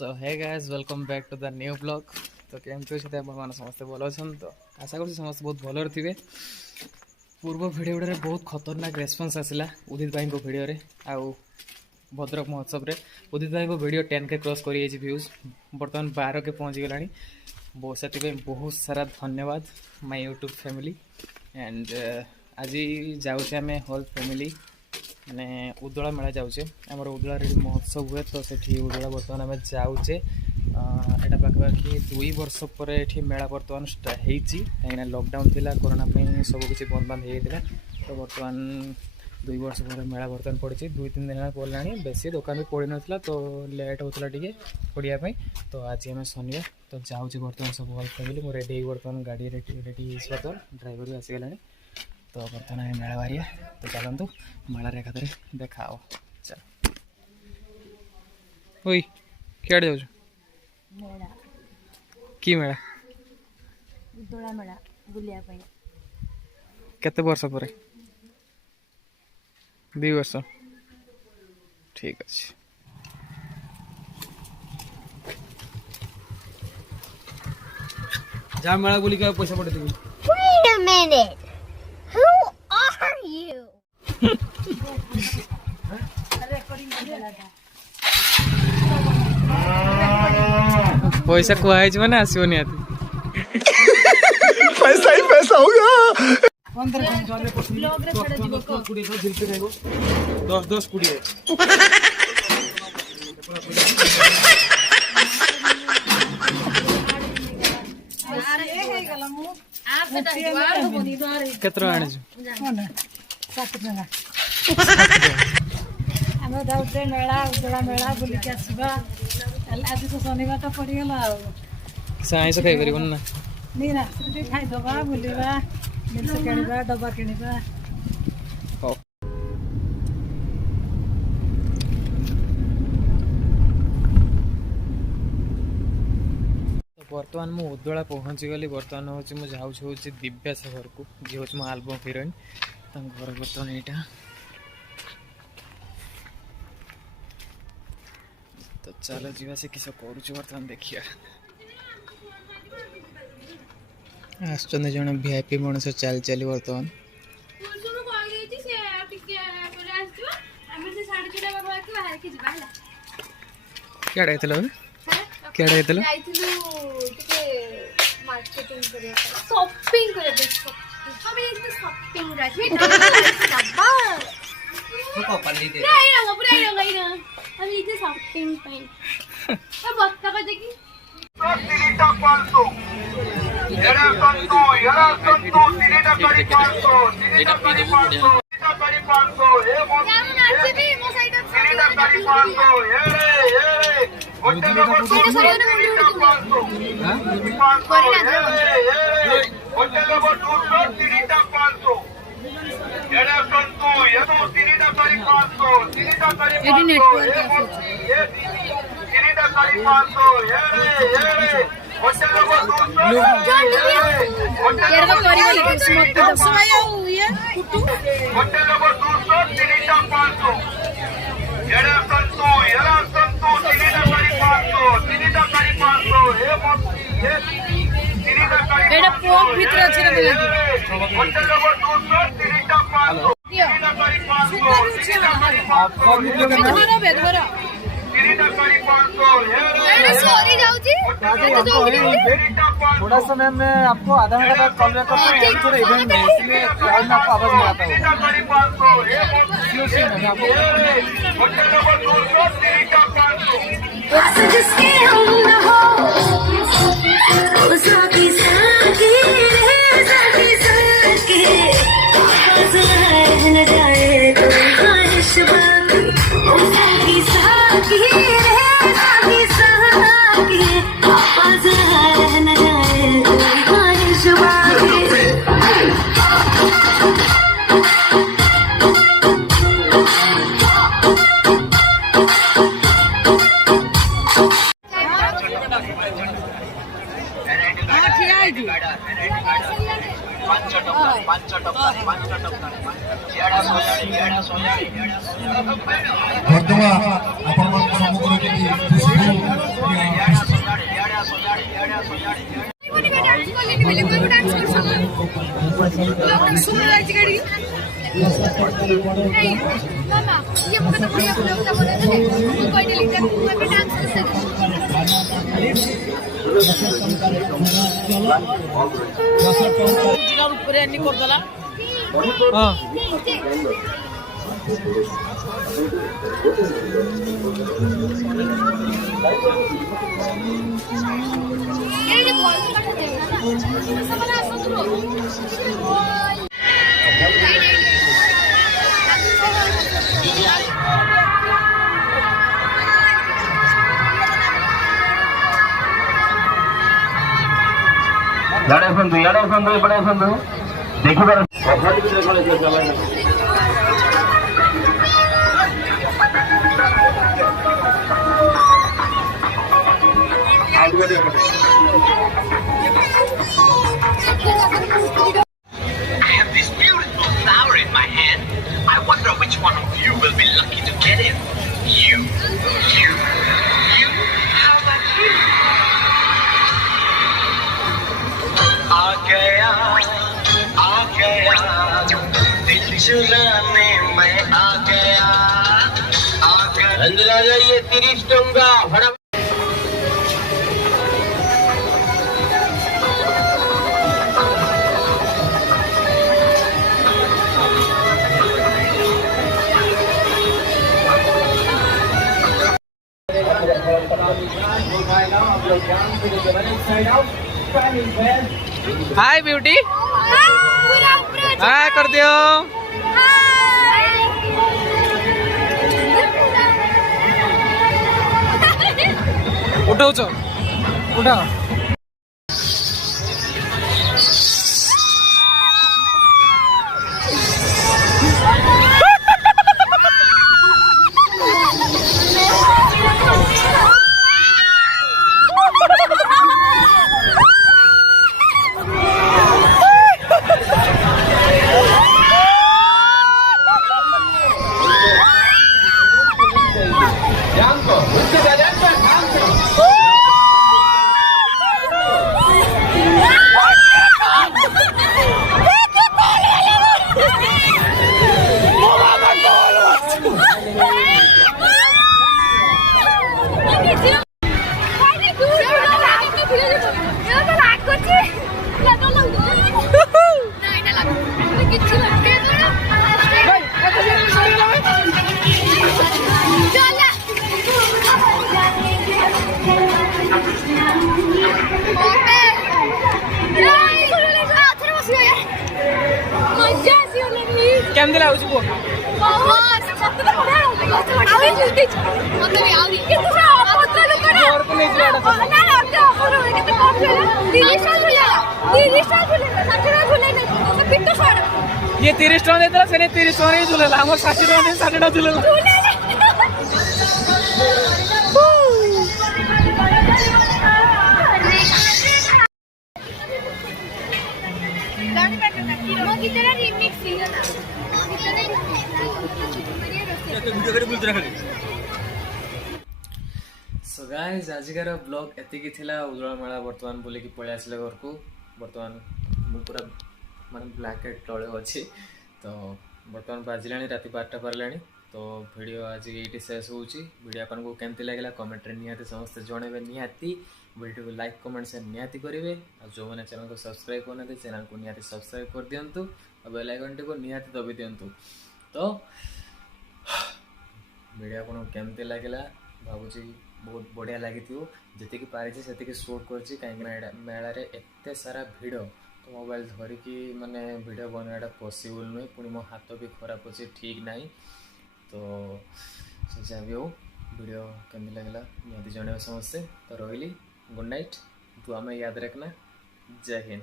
So hey guys welcome back to the new blog. तो केमती अच्छे आप समस्ते भल अच्छा तो आशा कर समस्त बहुत भल थे। पूर्व भिडियो बहुत खतरनाक रेस्पन्स आसला उदित भाई भिडियो आउ भद्रक महोत्सव रे उदित भाई भिडियो 10K क्रॉस कर व्यूज बर्तमान 12K पहुँची गला। से बहुत सारा धन्यवाद माय यूट्यूब फैमिली एंड आज जाऊे आम होल फैमिली माने उदला मेला जाऊे आम उदला महोत्सव हुए तो से उदला बर्तमान आम जाऊे एटा पाखापाखि 2 वर्ष पर ये मेला बर्तमान कहीं लॉकडाउन थिला कोरोना सब किसी बंद बंद होता तो बर्तमान 2 वर्ष पर मेला बर्तमान पड़ी 2-3 दिन पड़ा बेसी दुकान भी पड़ी नाला तो लेट होता टे पड़ापी तो आज आम शनिवार तो जाऊे बर्तमान सब होल फैमिली मुझे रेडी बर्तमान गाड़ी रेडी बर्तमान ड्राइवर भी आसीगला तो बर्तमान आम मेला बाहर तो चलतु मेलार एकाधे देखा चल ओई क्या जाऊ मेला कि मेला उदला मेला बुलिया पई केते वर्ष पर 2 वर्ष ठीक अच्छे जा मेला बुली के पैसा पड़े देबी। Wait a minute. Who are you? पैसा कुआई माने आसो नहीं आती पैसा ही पैसा होगा। 10 केतरा आने आम जाऊे मेला उदला मेला बुलिक आसवा आज तो शनिवार तो पड़गला से आइस खाई पार ना नहीं रास्ते खाईदबा बुलवा जिनस किणवा डब्बा किणवा बर्तमान मु उदला पहुँची गली बर्तमान हूँ मुझे हूँ दिव्या से घर को जी हूँ मो आलबम हिरोइन घर बर्तमान यहाँ तो चलो जीवा से किस करुच बर्तमान देखिए आसुच्च जन वीआईपी मनुष्य चली चली बर्तमान क्या क्या मार्केटिंग करे शॉपिंग करे हम ये शॉपिंग रखे डब्बा तो पल्ली दे नहीं पूरा ये हम ये शॉपिंग पे अब बत्ता का देखी तिरीटा 500 येरा संतो तिरीटा करी 500 तिरीटा करी 500 तिरीटा करी 500 ए नाचे भी मो साइड तिरीटा करी 500 ये होटल नंबर 2 तिरीटा 500 होटल नंबर 2 तिरीटा 500 येरा संतो ये तो तिरीटा करी 500 तिरीटा करी 500 ये तिरीटा करी 500 ये होटल नंबर 2 यार का करी वाले स्मोक तो दबाया हुई है कुटू होटल नंबर 200 तिरीटा 500 येरा संतो तिरीटा करी 500 तिरीटा करी 500 ये तिरीटा करी एडा पोक भीतर अछि रे बोला होटल नंबर 200 तिरीटा 500 तिरीटा करी 500 तुम्हारा बेदरा तिरीटा करी 500 एडा सॉरी जाउची थोड़ा सा मैम मैं आपको आधा घंटा बाद कॉल बैक करता हूँ थोड़ा इवेंट है इसलिए क्राउड में आपको आवाज नहीं आता तिरीटा करी 500 होटल नंबर 200 तिरीटा 500 जिसके हम न हो साथी साथी न जाए कोई ख्वाहिश बाकी साथी साथी न जाए कोई ख्वाहिश बाकी ବର୍ତ୍ତମାନ ଆପଣମାନଙ୍କ ସମ୍ମୁଖରେ କିଛି ଇଆଡ଼େ ଆସନ୍ତୁ ଏପଟେ ଆସନ୍ତୁ ଦେଖିପାର I have this beautiful flower in my hand. I wonder which one of you will be lucky to get it. You. How about you? आ गया दिल चुराने मैं आ गया अंदर आ जाइए 30 टंका फटाफट हाय ब्यूटी हाय कर दियो उठाऊ उठा केम दिला उस को ये 30 टका देता से 30 टका नहीं झूलेला हमर 60 टका दे 60 टका झूलेला सो गाइस आजिकार ब्लॉग एतिकी थिला उजळा मेला वर्तमान बोले कि पळे आसले घर को वर्तमान मु पूरा माने ब्लैक एंड तळे अछि तो वर्तमान बाजिलानी राति 12टा परलानी तो वीडियो आज ये शेष होची वीडियो आपन को केमती लागला कमेंट रे निहाती समस्त जणेबे निहाती वीडियो को लाइक कमेंट से निहाती करिवे आ जो माने चैनल को सब्सक्राइब करना दे चैनल को निहाती सब्सक्राइब कर दियंतु आ बेल आइकन को निहाती दबी दियंतु तो वीडियो आपन केमती लागला भाबुची बहुत बढ़िया लगी जी पारिछे से शूट करछि कहीं मेला रे एते सारा भिड़ तो मोबाइल धरिकी माने वीडियो बनाटा पॉसिबल नुहे पुणी मो हाथ भी खराब अच्छे ठीक ना तो से जहाँ भी हो वीडियो केमती लगला निहाती जन समस्ते तो रही गुड नाइट तू हमें याद रखना जय हिंद।